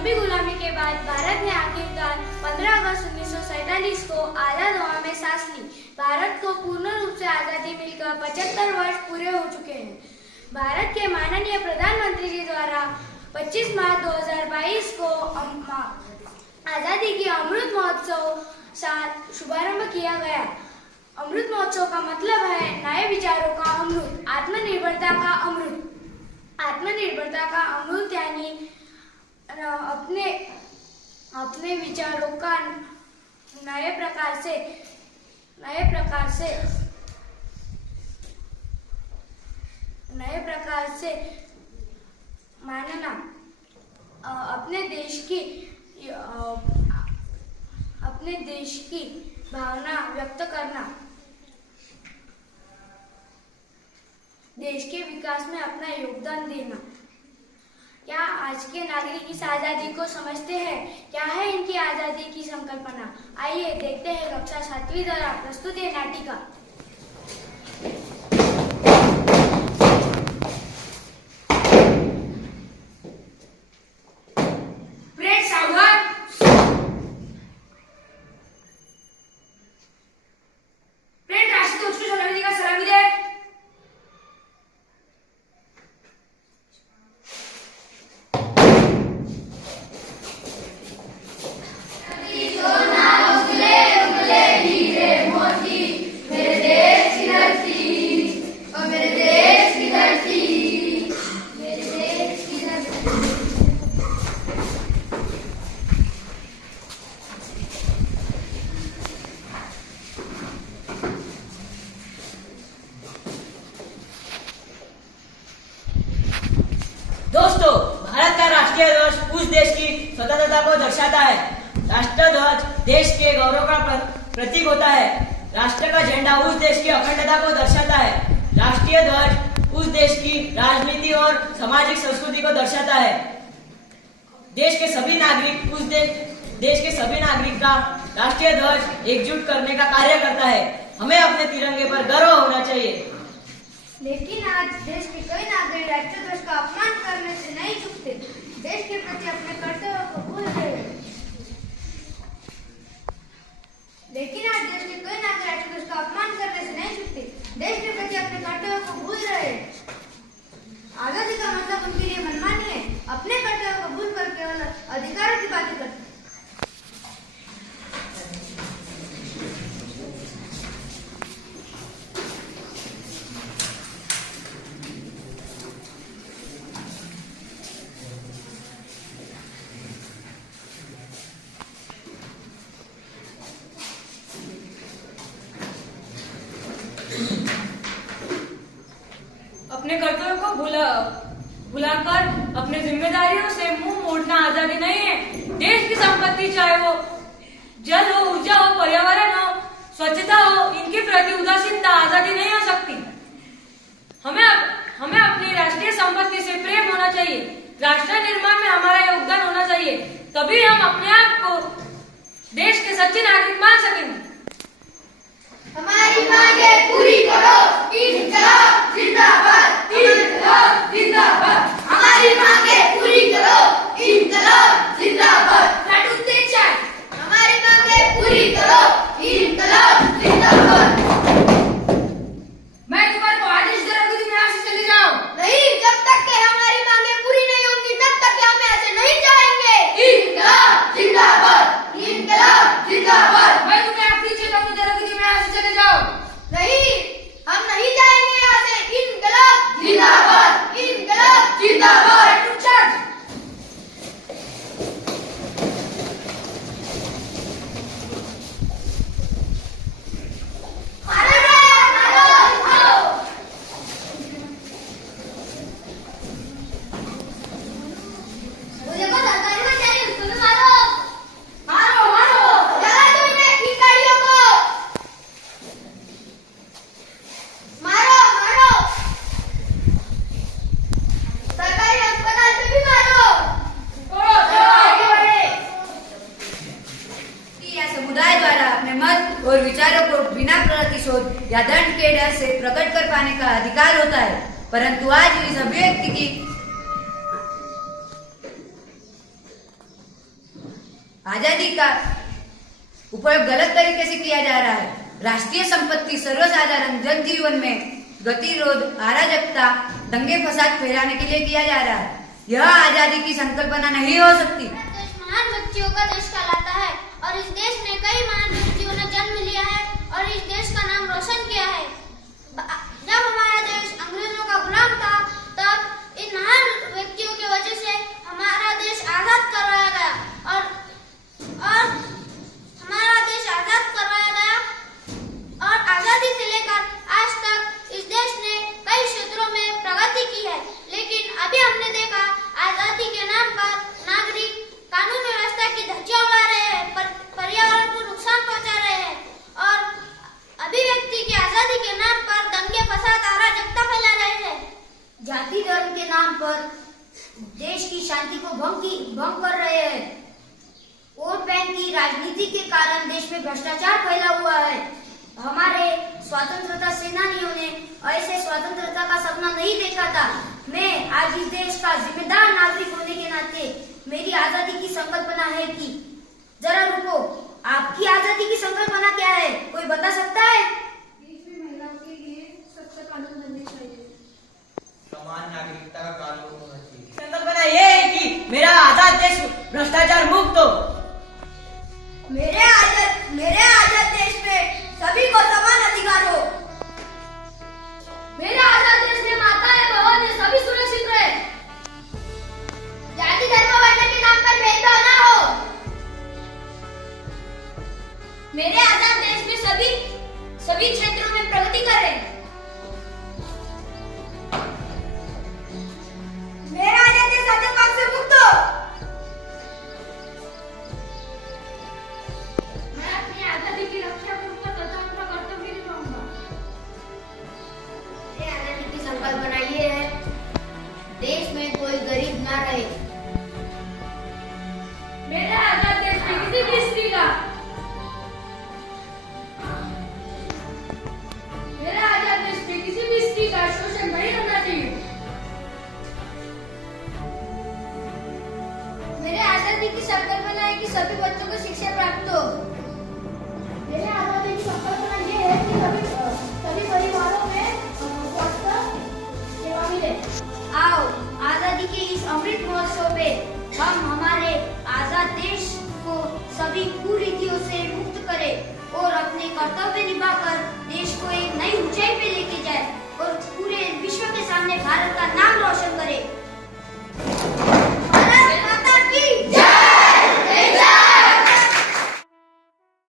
लंबी गुलामी के बाद भारत ने आखिरकार 15 अगस्त 1947 को आजाद हवा में सांस ली। भारत को पूर्ण रूप से आजादी मिलकर 75 वर्ष पूरे हो चुके हैं। भारत के माननीय प्रधानमंत्री जी द्वारा 25 मार्च 2022 को आजादी की अमृत महोत्सव साथ शुभारंभ किया गया। अमृत महोत्सव का मतलब है नए विचारों का अमृत, आत्मनिर्भरता का अमृत। आत्मनिर्भरता का अमृत यानी अपने विचारों का नए प्रकार से मानना, अपने देश की भावना व्यक्त करना, देश के विकास में अपना योगदान देना। क्या आज के नागरिक इस आजादी को समझते हैं? क्या है इनकी आजादी की संकल्पना? आइए देखते हैं कक्षा 7वीं द्वारा प्रस्तुत ये नाटिका। दोस्तों, भारत का राष्ट्रीय ध्वज उस देश की स्वतंत्रता को दर्शाता है। राष्ट्रध्वज देश के गौरव का प्रतीक होता है। राष्ट्र का झंडा उस देश की अखंडता को दर्शाता है। राष्ट्रीय ध्वज उस देश की राजनीति और सामाजिक संस्कृति को दर्शाता है। देश के सभी नागरिक का राष्ट्रीय ध्वज एकजुट करने का कार्य करता है। हमें अपने तिरंगे पर गर्व होना चाहिए। लेकिन आज देश के कई नागरिक राष्ट्रीय ध्वज का अपमान करने से नहीं चूकते। देश के प्रति अपने कर्तव्यों को भूल रहे हैं। आजादी का मतलब उनके लिए मनमानी है। अपने कर्तव्यों को भूल कर केवल अधिकारों की बातें करते हैं। अपने कर्तव्यों को भुलाकर अपने जिम्मेदारियों से मुंह मोड़ना आजादी नहीं है। देश की संपत्ति चाहे वो जल हो, ऊर्जा हो, पर्यावरण हो, स्वच्छता हो, इनके प्रति उदासीनता आजादी नहीं हो सकती। हमें अपनी राष्ट्रीय संपत्ति से प्रेम होना चाहिए। राष्ट्र निर्माण में हमारा योगदान होना चाहिए, तभी हम अपने आप को देश के सच्चे नागरिक मान सकेंगे। हमारी मांगे पूरी करो, इंकलाब जिंदाबाद, इंकलाब जिंदाबाद। हमारी मांगे पूरी करो, इंकलाब जिंदाबाद। लाटूते चाय। हमारी मांगे पूरी करो, इंकलाब जिंदाबाद। मैं तुम्हारे को आदेश दे रहा हूँ कि तुम यहाँ से चले जाओ। नहीं, जब तक के हमारी मांगे पूरी नहीं होंगी तब तक हम यहाँ से नहीं जाएंगे। इंकलाब जिंदाबाद, इंकलाब जिंदाबाद। मैं तुम्हें आखिरी चेतावनी दे रहा हूँ कि तुम यहाँ से चले जाओ। नहीं, हम नहीं जाएंगे यहाँ से। इंकलाब जिंदाबाद, इंकलाब जिंदाबाद। और विचारों को बिना प्रतिशोध या दंड के डर से प्रकट कर पाने का अधिकार होता है, परंतु आज इस अभिव्यक्ति की आजादी का उपयोग गलत तरीके से किया जा रहा है। राष्ट्रीय संपत्ति सर्वसाधारण जनजीवन में गतिरोध, अराजकता, दंगे फसाद फैलाने के लिए किया जा रहा है। यह आजादी की संकल्पना नहीं हो सकती। देश महान व्यक्तियों का देश कहलाता है और इस देश में कई महान व्यक्तियों ने जन्म लिया है और इस देश का नाम रोशन किया है। जब हमारा देश अंग्रेजों का गुलाम था, तब इन महान व्यक्तियों की वजह से हमारा देश आजाद करवाया गया और हमारा देश आजाद करवाया गया और आजादी से लेकर आज तक इस देश ने कई क्षेत्रों में प्रगति की है। लेकिन अभी हमने देखा, आजादी के नाम पर नागरिक कानून व्यवस्था की धज्जियां उड़ा रहे हैं, पर्यावरण को नुकसान पहुंचा रहे हैं और अभिव्यक्ति की आजादी के नाम पर दंगे फसाद, अराजकता फैला रहे हैं। जाति धर्म के नाम पर देश की शांति को भंग कर रहे हैं। वोट बैंक की राजनीति के कारण देश में भ्रष्टाचार फैला हुआ है। हमारे स्वतंत्रता सेनानियों ने ऐसे स्वतंत्रता का सपना नहीं देखा था। मैं आज इस देश का जिम्मेदार नागरिक होने के नाते मेरी आजादी की संकल्पना है कि जरा रुको, आपकी आजादी की संकल्पना क्या है? कोई बता सकता है? देश में महिलाओं के लिए सख्त कानून बनने चाहिए। समान नागरिकता का कानून होना चाहिए। संकल्पना ये है कि मेरा आजाद देश भ्रष्टाचार मुक्त हो। मेरे आजाद देश में सभी को समान अधिकार हो। मेरे आजाद देश में माताएं बहन सभी सुरक्षित रहे। जाति धर्म वर्ण के नाम पर भेदभाव ना हो। मेरे आजाद देश में सभी क्षेत्रों में प्रगति करें। मेरा आजाद देश आतंकवाद से मुक्त हो। मैं अपनी आजादी की रक्षा करूंगा तथा अपना कर्तव्य निभाऊंगा। मेरे आजादी की संकल्पना ये है, देश में कोई गरीब ना रहे। मेरे आजाद देश में किसी भी स्त्री का शोषण नहीं होना चाहिए। मेरे आजादी की संकल्पना है कि सभी बच्चों को शिक्षा प्राप्त हो। मेरे आजादी की संकल्पना ये है कि सभी परिवारों में स्वास्थ्य सेवा मिले। आओ, आजादी के इस अमृत महोत्सव पे हम हमारे आजाद देश को सभी कुरीतियों से मुक्त करें और अपने कर्तव्य निभाकर देश को एक नई ऊंचाई पे लेके जाए और पूरे विश्व के सामने भारत का नाम